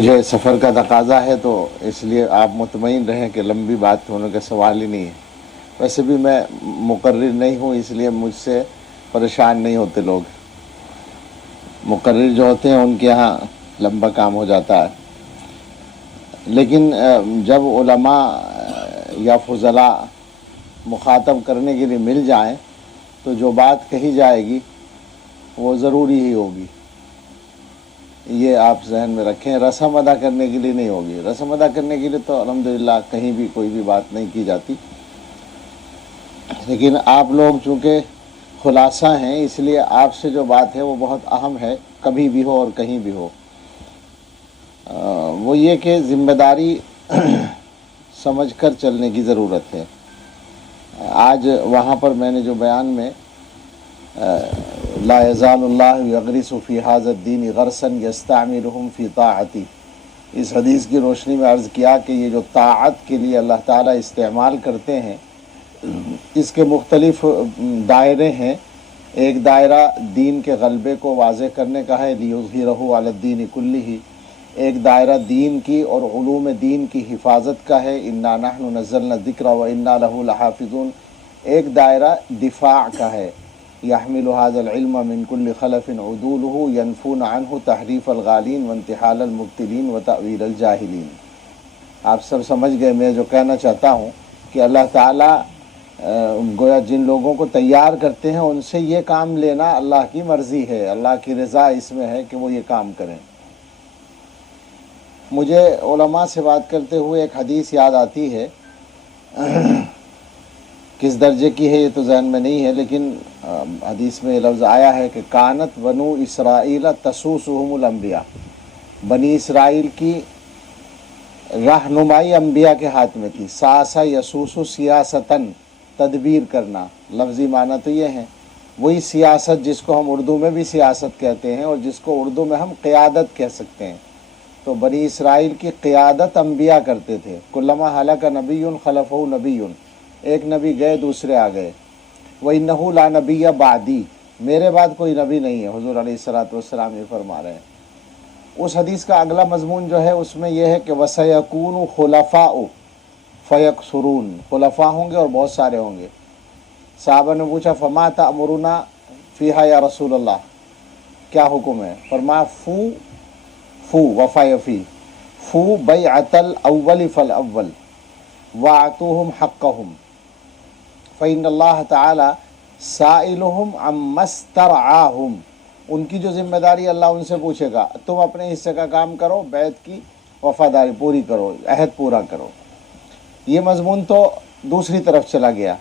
مجھے سفر کا تقاضا ہے تو اس لیے آپ مطمئن رہیں کہ لمبی بات ہونے کا سوال ہی نہیں ہے. ویسے بھی میں مقرر نہیں ہوں، اس لیے مجھ سے پریشان نہیں ہوتے لوگ. مقرر جو ہوتے ہیں ان کے یہاں لمبا کام ہو جاتا ہے. لیکن جب علماء یا فضلاء مخاطب کرنے کے لیے مل جائیں تو جو بات کہی جائے گی وہ ضروری ہی ہوگی. یہ آپ ذہن میں رکھیں، رسم ادا کرنے کے لیے نہیں ہوگی. رسم ادا کرنے کے لیے تو الحمدللہ کہیں بھی کوئی بھی بات نہیں کی جاتی، لیکن آپ لوگ چونکہ خلاصہ ہیں اس لیے آپ سے جو بات ہے وہ بہت اہم ہے، کبھی بھی ہو اور کہیں بھی ہو. وہ یہ کہ ذمہ داری سمجھ کر چلنے کی ضرورت ہے. آج وہاں پر میں نے جو بیان میں لا یزال اللہ یغرس فی ھذا الدین غرسا یستعملہم فی طاعتی، اس حدیث کی روشنی میں عرض کیا کہ یہ جو طاعت کے لیے اللہ تعالیٰ استعمال کرتے ہیں اس کے مختلف دائرے ہیں. ایک دائرہ دین کے غلبے کو واضح کرنے کا ہے، لیظہرہ علی الدین کلہ. ایک دائرہ دین کی اور علوم دین کی حفاظت کا ہے، انا نحن نزلنا الذکر وانا لہ لحافظون. ایک دائرہ دفاع کا ہے، یحمل ھذا العلم من کل خلف عدولہ ینفون عنہ تحریف الغالین وانتحال المبتلین وتأویل الجاہلین. آپ سب سمجھ گئے میں جو کہنا چاہتا ہوں کہ اللہ تعالیٰ گویا جن لوگوں کو تیار کرتے ہیں ان سے یہ کام لینا اللہ کی مرضی ہے، اللہ کی رضا اس میں ہے کہ وہ یہ کام کریں. مجھے علماء سے بات کرتے ہوئے ایک حدیث یاد آتی ہے، کس درجے کی ہے یہ تو ذہن میں نہیں ہے، لیکن حدیث میں یہ لفظ آیا ہے کہ کانت بنو اسرائیل تسوسہم الانبیاء، بنی اسرائیل کی رہنمائی انبیاء کے ہاتھ میں تھی. ساسا یسوسو سیاستن، تدبیر کرنا. لفظی معنی تو یہ ہے، وہی سیاست جس کو ہم اردو میں بھی سیاست کہتے ہیں اور جس کو اردو میں ہم قیادت کہہ سکتے ہیں. تو بنی اسرائیل کی قیادت انبیاء کرتے تھے. کلما ہلاک نبی خلفہ نبی، ایک نبی گئے دوسرے آ گئے. وَإِنَّهُ لَا نَبِيَّ بَعْدِي، میرے بعد کوئی نبی نہیں ہے، حضور علیہ الصلوۃ والسلام یہ فرما رہے ہیں. اس حدیث کا اگلا مضمون جو ہے اس میں یہ ہے کہ وَسَيَكُونُ خُلَفَاءُ فَيَكْثُرُونَ، خلفاء ہوں گے اور بہت سارے ہوں گے. صحابہ نے پوچھا فَمَا تَأْمُرُنَا فِيهَا یا رسول اللہ، کیا حکم ہے؟ فرمایا فو وفا فی فو بیعت الاول فالاول واعطوہم حقہم فإن اللہ تعالی سائلہم عما استرعاہم. ان کی جو ذمہ داری اللہ ان سے پوچھے گا، تم اپنے حصے کا کام کرو، بیعت کی وفاداری پوری کرو، عہد پورا کرو. یہ مضمون تو دوسری طرف چلا گیا.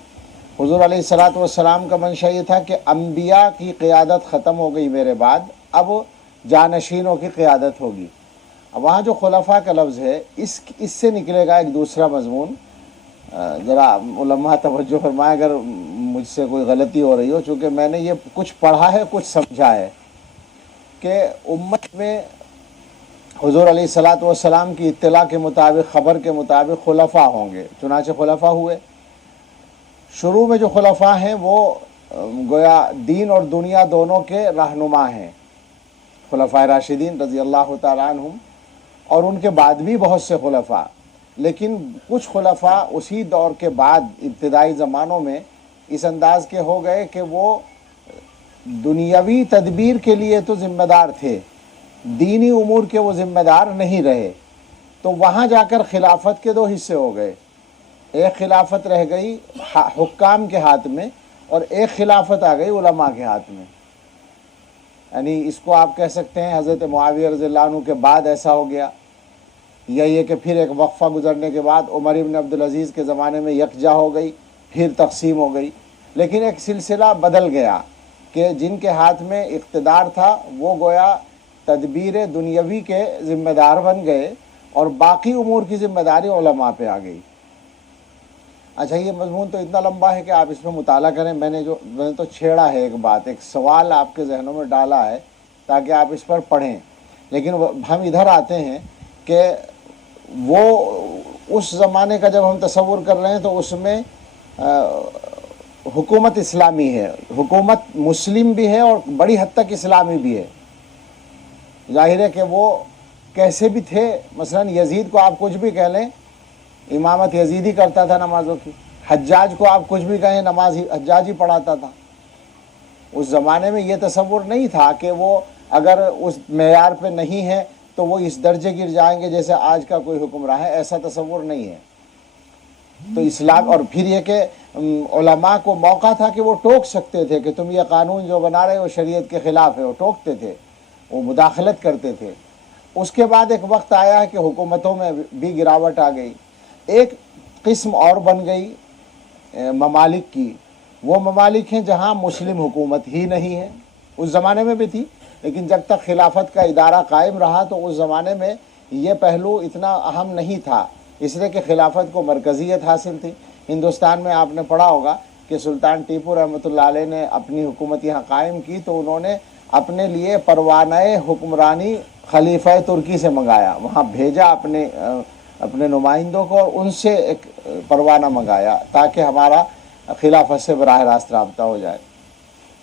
حضور علیہ الصلوۃ والسلام کا منشا یہ تھا کہ انبیاء کی قیادت ختم ہو گئی میرے بعد، اب جانشینوں کی قیادت ہوگی. اب وہاں جو خلفاء کا لفظ ہے اس سے نکلے گا ایک دوسرا مضمون. ذرا علماء توجہ فرمائیں اگر مجھ سے کوئی غلطی ہو رہی ہو، چونکہ میں نے یہ کچھ پڑھا ہے کچھ سمجھا ہے کہ امت میں حضور علیہ الصلوۃ والسلام کی اطلاع کے مطابق، خبر کے مطابق خلفاء ہوں گے. چنانچہ خلفاء ہوئے. شروع میں جو خلفاء ہیں وہ گویا دین اور دنیا دونوں کے رہنما ہیں، خلفاء راشدین رضی اللہ تعالیٰ عنہم، اور ان کے بعد بھی بہت سے خلفاء. لیکن کچھ خلفاء اسی دور کے بعد ابتدائی زمانوں میں اس انداز کے ہو گئے کہ وہ دنیاوی تدبیر کے لیے تو ذمہ دار تھے، دینی امور کے وہ ذمہ دار نہیں رہے. تو وہاں جا کر خلافت کے دو حصے ہو گئے. ایک خلافت رہ گئی حکام کے ہاتھ میں اور ایک خلافت آ گئی علماء کے ہاتھ میں. یعنی اس کو آپ کہہ سکتے ہیں حضرت معاویہ رضی اللہ عنہ کے بعد ایسا ہو گیا، یا یہ کہ پھر ایک وقفہ گزرنے کے بعد عمر بن عبدالعزیز کے زمانے میں یکجا ہو گئی، پھر تقسیم ہو گئی. لیکن ایک سلسلہ بدل گیا کہ جن کے ہاتھ میں اقتدار تھا وہ گویا تدبیر دنیاوی کے ذمہ دار بن گئے اور باقی امور کی ذمہ داری علماء پہ آ گئی. اچھا یہ مضمون تو اتنا لمبا ہے کہ آپ اس میں مطالعہ کریں. میں نے تو چھیڑا ہے ایک بات، ایک سوال آپ کے ذہنوں میں ڈالا ہے تاکہ آپ اس پر پڑھیں. لیکن ہم ادھر آتے ہیں کہ وہ اس زمانے کا جب ہم تصور کر رہے ہیں تو اس میں حکومت اسلامی ہے، حکومت مسلم بھی ہے اور بڑی حد تک اسلامی بھی ہے. ظاہر ہے کہ وہ کیسے بھی تھے. مثلاً یزید کو آپ کچھ بھی کہہ لیں، امامت یزید ہی کرتا تھا نمازوں کی. حجاج کو آپ کچھ بھی کہیں، نماز حجاج ہی پڑھاتا تھا. اس زمانے میں یہ تصور نہیں تھا کہ وہ اگر اس معیار پہ نہیں ہے تو وہ اس درجے گر جائیں گے جیسے آج کا کوئی حکمراں ہے. ایسا تصور نہیں ہے. تو اسلام، اور پھر یہ کہ علماء کو موقع تھا کہ وہ ٹوک سکتے تھے کہ تم یہ قانون جو بنا رہے ہو شریعت کے خلاف ہے. وہ ٹوکتے تھے، وہ مداخلت کرتے تھے. اس کے بعد ایک وقت آیا کہ حکومتوں میں بھی گراوٹ آ گئی. ایک قسم اور بن گئی ممالک کی. وہ ممالک ہیں جہاں مسلم حکومت ہی نہیں ہے. اس زمانے میں بھی تھی، لیکن جب تک خلافت کا ادارہ قائم رہا تو اس زمانے میں یہ پہلو اتنا اہم نہیں تھا، اس لیے کہ خلافت کو مرکزیت حاصل تھی. ہندوستان میں آپ نے پڑھا ہوگا کہ سلطان ٹیپو رحمۃ اللہ علیہ نے اپنی حکومت یہاں قائم کی تو انہوں نے اپنے لیے پروانہ حکمرانی خلیفہ ترکی سے منگایا. وہاں بھیجا اپنے نمائندوں کو، اور ان سے ایک پروانہ منگایا تاکہ ہمارا خلافت سے براہ راست رابطہ ہو جائے.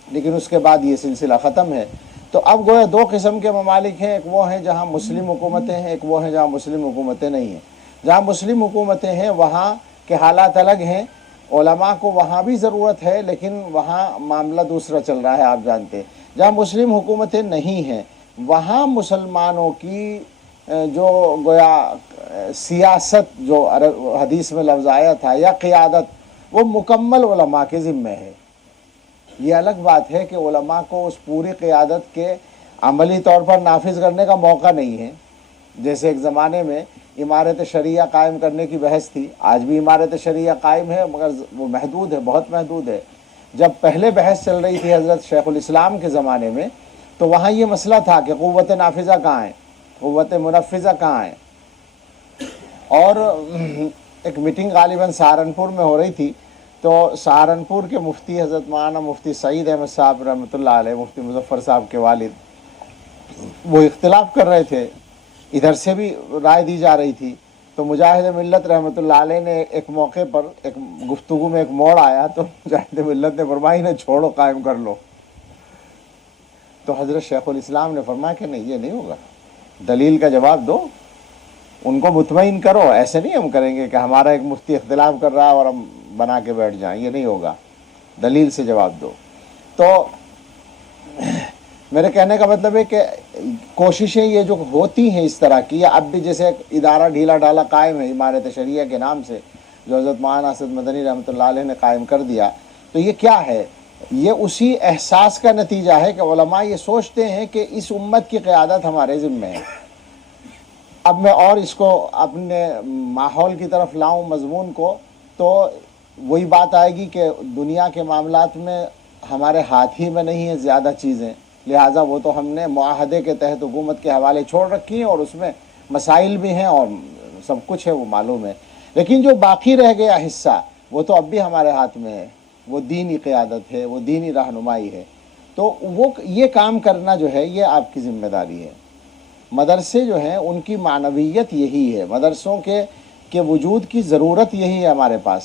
لیکن اس کے بعد یہ سلسلہ ختم ہے. تو اب گویا دو قسم کے ممالک ہیں. ایک وہ ہیں جہاں مسلم حکومتیں ہیں، ایک وہ ہیں جہاں مسلم حکومتیں نہیں ہیں. جہاں مسلم حکومتیں ہیں وہاں کے حالات الگ ہیں. علماء کو وہاں بھی ضرورت ہے، لیکن وہاں معاملہ دوسرا چل رہا ہے، آپ جانتے ہیں. جہاں مسلم حکومتیں نہیں ہیں وہاں مسلمانوں کی جو گویا سیاست، جو حدیث میں لفظ آیا تھا، یا قیادت، وہ مکمل علماء کے ذمہ ہے. یہ الگ بات ہے کہ علماء کو اس پوری قیادت کے عملی طور پر نافذ کرنے کا موقع نہیں ہے. جیسے ایک زمانے میں امارت شریعہ قائم کرنے کی بحث تھی. آج بھی امارت شریعہ قائم ہے مگر وہ محدود ہے، بہت محدود ہے. جب پہلے بحث چل رہی تھی حضرت شیخ الاسلام کے زمانے میں تو وہاں یہ مسئلہ تھا کہ قوت نافذہ کہاں ہے، قوت منفذہ کہاں ہے. اور ایک میٹنگ غالباً سہارنپور میں ہو رہی تھی تو سہارنپور کے مفتی حضرت مولانا مفتی سعید احمد صاحب رحمۃ اللہ علیہ، مفتی مظفر صاحب کے والد، وہ اختلاف کر رہے تھے. ادھر سے بھی رائے دی جا رہی تھی. تو مجاہد ملت رحمۃ اللہ علیہ نے ایک موقع پر ایک گفتگو میں ایک موڑ آیا تو مجاہد ملت نے فرمایا انہیں چھوڑو، قائم کر لو. تو حضرت شیخ الاسلام نے فرمایا کہ نہیں، یہ نہیں ہوگا، دلیل کا جواب دو، ان کو مطمئن کرو. ایسے نہیں ہم کریں گے کہ ہمارا ایک مفتی اختلاف کر رہا ہے اور ہم بنا کے بیٹھ جائیں، یہ نہیں ہوگا، دلیل سے جواب دو. تو میرے کہنے کا مطلب ہے کہ کوششیں یہ جو ہوتی ہیں اس طرح کی، یا اب بھی جیسے ایک ادارہ ڈھیلا ڈالا قائم ہے امارت شریعہ کے نام سے جو حضرت مولانا اسد مدنی رحمۃ اللہ علیہ نے قائم کر دیا، تو یہ کیا ہے؟ یہ اسی احساس کا نتیجہ ہے کہ علماء یہ سوچتے ہیں کہ اس امت کی قیادت ہمارے ذمہ ہے. اب میں اور اس کو اپنے ماحول کی طرف لاؤں مضمون کو، تو وہی بات آئے گی کہ دنیا کے معاملات میں ہمارے ہاتھ ہی میں نہیں ہیں زیادہ چیزیں، لہٰذا وہ تو ہم نے معاہدے کے تحت حکومت کے حوالے چھوڑ رکھی ہیں اور اس میں مسائل بھی ہیں اور سب کچھ ہے، وہ معلوم ہے. لیکن جو باقی رہ گیا حصہ وہ تو اب بھی ہمارے ہاتھ میں ہے. وہ دینی قیادت ہے، وہ دینی رہنمائی ہے. تو وہ یہ کام کرنا جو ہے یہ آپ کی ذمہ داری ہے. مدرسے جو ہیں ان کی معنویت یہی ہے، مدرسوں کے وجود کی ضرورت یہی ہے ہمارے پاس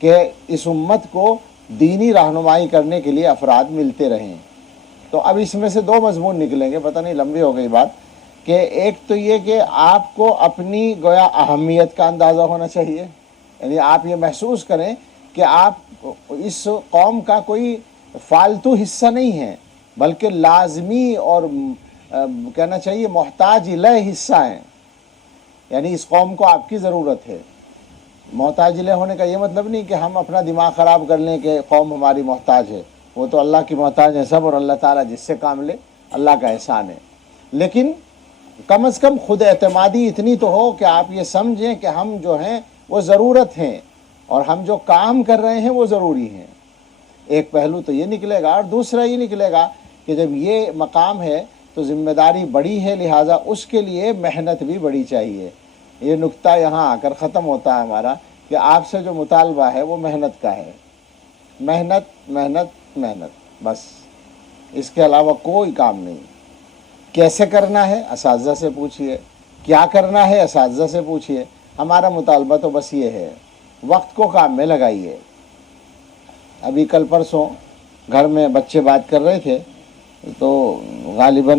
کہ اس امت کو دینی رہنمائی کرنے کے لیے افراد ملتے رہیں. تو اب اس میں سے دو مضمون نکلیں گے، پتہ نہیں لمبی ہو گئی بات، کہ ایک تو یہ کہ آپ کو اپنی گویا اہمیت کا اندازہ ہونا چاہیے. یعنی آپ یہ محسوس کریں کہ آپ اس قوم کا کوئی فالتو حصہ نہیں ہیں، بلکہ لازمی اور کہنا چاہیے محتاج الیہ حصہ ہیں. یعنی اس قوم کو آپ کی ضرورت ہے. محتاج الیہ ہونے کا یہ مطلب نہیں کہ ہم اپنا دماغ خراب کر لیں کہ قوم ہماری محتاج ہے. وہ تو اللہ کی محتاج ہے سب، اور اللہ تعالیٰ جس سے کام لے اللہ کا احسان ہے. لیکن کم از کم خود اعتمادی اتنی تو ہو کہ آپ یہ سمجھیں کہ ہم جو ہیں وہ ضرورت ہیں اور ہم جو کام کر رہے ہیں وہ ضروری ہیں. ایک پہلو تو یہ نکلے گا، اور دوسرا یہ نکلے گا کہ جب یہ مقام ہے تو ذمہ داری بڑی ہے، لہٰذا اس کے لیے محنت بھی بڑی چاہیے. یہ نقطہ یہاں آ کر ختم ہوتا ہے ہمارا کہ آپ سے جو مطالبہ ہے وہ محنت کا ہے. محنت محنت محنت، بس اس کے علاوہ کوئی کام نہیں. کیسے کرنا ہے اساتذہ سے پوچھئے، کیا کرنا ہے اساتذہ سے پوچھئے. ہمارا مطالبہ تو بس یہ ہے، وقت کو کام میں لگائیے. ابھی کل پرسوں گھر میں بچے بات کر رہے تھے تو غالباً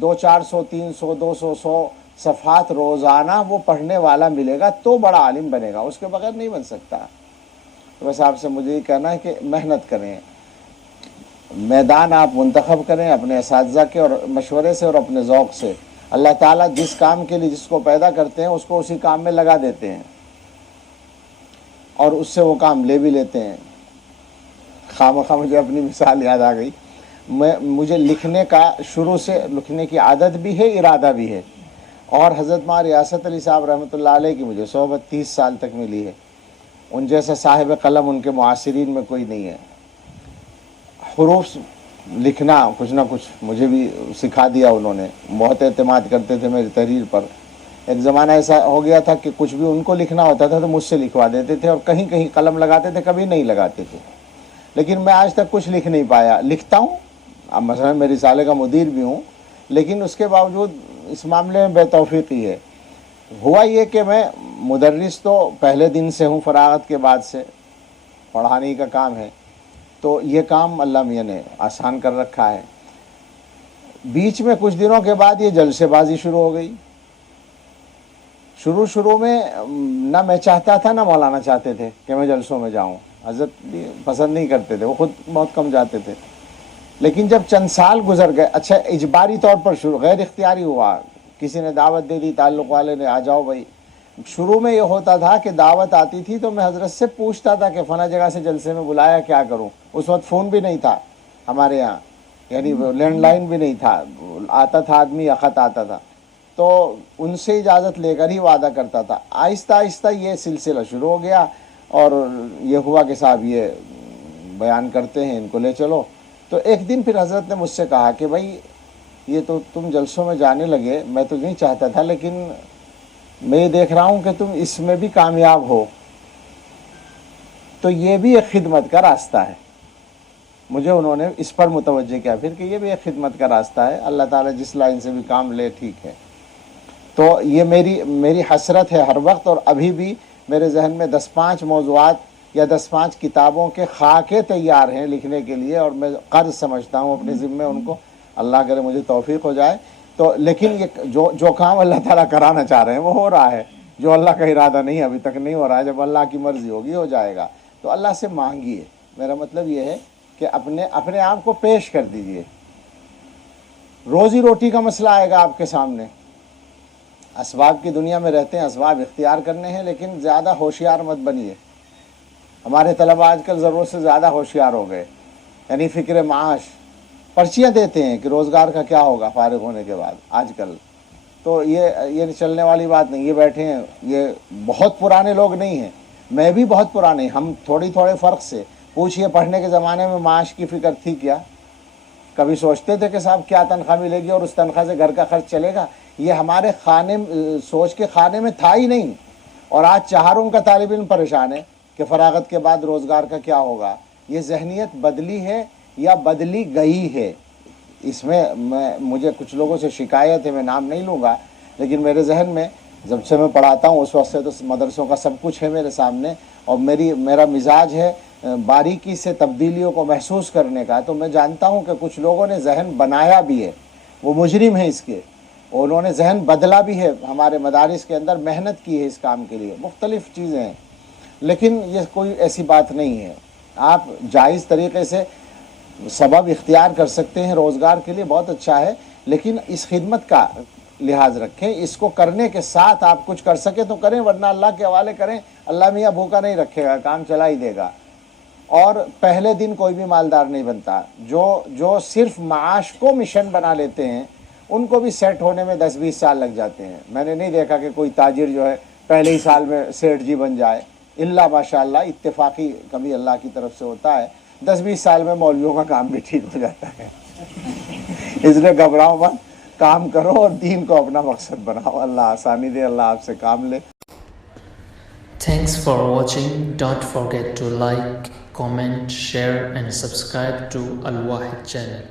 400 300 200 100 صفحات روزانہ وہ پڑھنے والا ملے گا تو بڑا عالم بنے گا، اس کے بغیر نہیں بن سکتا۔ تو بس آپ سے مجھے یہ کہنا ہے کہ محنت کریں، میدان آپ منتخب کریں اپنے اساتذہ کے اور مشورے سے اور اپنے ذوق سے۔ اللہ تعالیٰ جس کام کے لیے جس کو پیدا کرتے ہیں اس کو اسی کام میں لگا دیتے ہیں اور اس سے وہ کام لے بھی لیتے ہیں۔ خواہ مجھے اپنی مثال یاد آ گئی، مجھے لکھنے کا شروع سے لکھنے کی عادت بھی ہے، ارادہ بھی ہے، اور حضرت مولانا ریاست علی صاحب رحمۃ اللہ علیہ کی مجھے صحبت 30 سال تک ملی ہے۔ ان جیسا صاحب قلم ان کے معاصرین میں کوئی نہیں ہے۔ حروف لکھنا کچھ نہ کچھ مجھے بھی سکھا دیا انہوں نے، بہت اعتماد کرتے تھے میری تحریر پر۔ ایک زمانہ ایسا ہو گیا تھا کہ کچھ بھی ان کو لکھنا ہوتا تھا تو مجھ سے لکھوا دیتے تھے، اور کہیں کہیں قلم لگاتے تھے، کبھی نہیں لگاتے تھے، لیکن میں آج تک کچھ لکھ نہیں پایا۔ لکھتا ہوں، اب مثلا میں رسالے کا مدیر بھی ہوں، لیکن اس کے باوجود اس معاملے میں بے توفیقی ہے۔ ہوا یہ کہ میں مدرس تو پہلے دن سے ہوں، فراغت کے بعد سے پڑھانے کا کام ہے، تو یہ کام اللہ میاں نے آسان کر رکھا ہے۔ بیچ میں کچھ دنوں کے بعد یہ جلسے بازی شروع ہو گئی۔ شروع میں نہ میں چاہتا تھا نہ مولانا چاہتے تھے کہ میں جلسوں میں جاؤں، حضرت بھی پسند نہیں کرتے تھے، وہ خود بہت کم جاتے تھے۔ لیکن جب چند سال گزر گئے، اچھا اجباری طور پر شروع، غیر اختیاری ہوا، کسی نے دعوت دے دی، تعلق والے نے، آ جاؤ بھائی۔ شروع میں یہ ہوتا تھا کہ دعوت آتی تھی تو میں حضرت سے پوچھتا تھا کہ فلاں جگہ سے جلسے میں بلایا، کیا کروں؟ اس وقت فون بھی نہیں تھا ہمارے یہاں، یعنی لینڈ لائن بھی نہیں تھا، آتا تھا آدمی یا خط آتا تھا، تو ان سے اجازت لے کر ہی وعدہ کرتا تھا۔ آہستہ آہستہ یہ سلسلہ شروع ہو گیا، اور یہ ہوا کہ صاحب یہ بیان کرتے ہیں، ان کو لے چلو۔ تو ایک دن پھر حضرت نے مجھ سے کہا کہ بھائی یہ تو تم جلسوں میں جانے لگے، میں تو نہیں چاہتا تھا، لیکن میں یہ دیکھ رہا ہوں کہ تم اس میں بھی کامیاب ہو، تو یہ بھی ایک خدمت کا راستہ ہے۔ مجھے انہوں نے اس پر متوجہ کیا پھر کہ یہ بھی ایک خدمت کا راستہ ہے، اللہ تعالیٰ جس لائن سے بھی کام لے ٹھیک ہے۔ تو یہ میری حسرت ہے ہر وقت، اور ابھی بھی میرے ذہن میں 10-5 موضوعات یا 10-5 کتابوں کے خاکے تیار ہیں لکھنے کے لیے، اور میں قرض سمجھتا ہوں اپنے ذمے ان کو، اللہ کرے مجھے توفیق ہو جائے تو۔ لیکن یہ جو کام اللہ تعالیٰ کرانا چاہ رہے ہیں وہ ہو رہا ہے، جو اللہ کا ارادہ نہیں ابھی تک نہیں ہو رہا ہے، جب اللہ کی مرضی ہوگی ہو جائے گا۔ تو اللہ سے مانگیے، میرا مطلب یہ ہے کہ اپنے آپ کو پیش کر دیجئے۔ روزی روٹی کا مسئلہ آئے گا آپ کے سامنے، اسباب کی دنیا میں رہتے ہیں، اسباب اختیار کرنے ہیں، لیکن زیادہ ہوشیار مت بنیے۔ ہمارے طلبہ آج کل ضرورت سے زیادہ ہوشیار ہو گئے، یعنی فکر معاش، پرچیاں دیتے ہیں کہ روزگار کا کیا ہوگا فارغ ہونے کے بعد آج کل۔ تو یہ چلنے والی بات نہیں۔ یہ بیٹھے ہیں، یہ بہت پرانے لوگ نہیں ہیں، میں بھی بہت پرانے، ہم تھوڑے فرق سے۔ پوچھئے پڑھنے کے زمانے میں معاش کی فکر تھی کیا؟ کبھی سوچتے تھے کہ صاحب کیا تنخواہ ملے گی اور اس تنخواہ سے گھر کا خرچ چلے گا؟ یہ ہمارے سوچ کے خانے میں تھا ہی نہیں۔ اور آج چہاروں کا طالب علم پریشان ہے کہ فراغت کے بعد روزگار کا کیا ہوگا۔ یہ ذہنیت بدلی ہے یا بدلی گئی ہے؟ اس میں مجھے کچھ لوگوں سے شکایت ہے، میں نام نہیں لوں گا، لیکن میرے ذہن میں جب سے میں پڑھاتا ہوں اس وقت سے تو مدرسوں کا سب کچھ ہے میرے سامنے، اور میرا مزاج ہے باریکی سے تبدیلیوں کو محسوس کرنے کا۔ تو میں جانتا ہوں کہ کچھ لوگوں نے ذہن بنایا بھی ہے، وہ مجرم ہیں اس کے، انہوں نے ذہن بدلا بھی ہے، ہمارے مدارس کے اندر محنت کی ہے اس کام کے لیے، مختلف چیزیں ہیں، لیکن یہ کوئی ایسی بات نہیں ہے۔ آپ جائز طریقے سے سبب اختیار کر سکتے ہیں روزگار کے لیے، بہت اچھا ہے، لیکن اس خدمت کا لحاظ رکھیں، اس کو کرنے کے ساتھ آپ کچھ کر سکیں تو کریں، ورنہ اللہ کے حوالے کریں، اللہ میاں بھوکا نہیں رکھے گا، کام چلا ہی دے گا۔ اور پہلے دن کوئی بھی مالدار نہیں بنتا، جو صرف معاش کو مشن بنا لیتے ہیں ان کو بھی سیٹ ہونے میں 10-20 سال لگ جاتے ہیں۔ میں نے نہیں دیکھا کہ کوئی تاجر جو ہے پہلے ہی سال میں سیٹھ جی بن جائے، اللہ ماشاءاللہ اتفاقی کبھی اللہ کی طرف سے ہوتا ہے، 10-20 سال میں مولویوں کا کام بھی ٹھیک ہو جاتا ہے۔ اس لیے گھبراؤ مت، کام کرو اور دین کو اپنا مقصد بناؤ، اللہ آسانی دے، اللہ آپ سے کام لے۔ Thanks for watching. Don't forget to like, comment, share and subscribe to Al Wahid channel.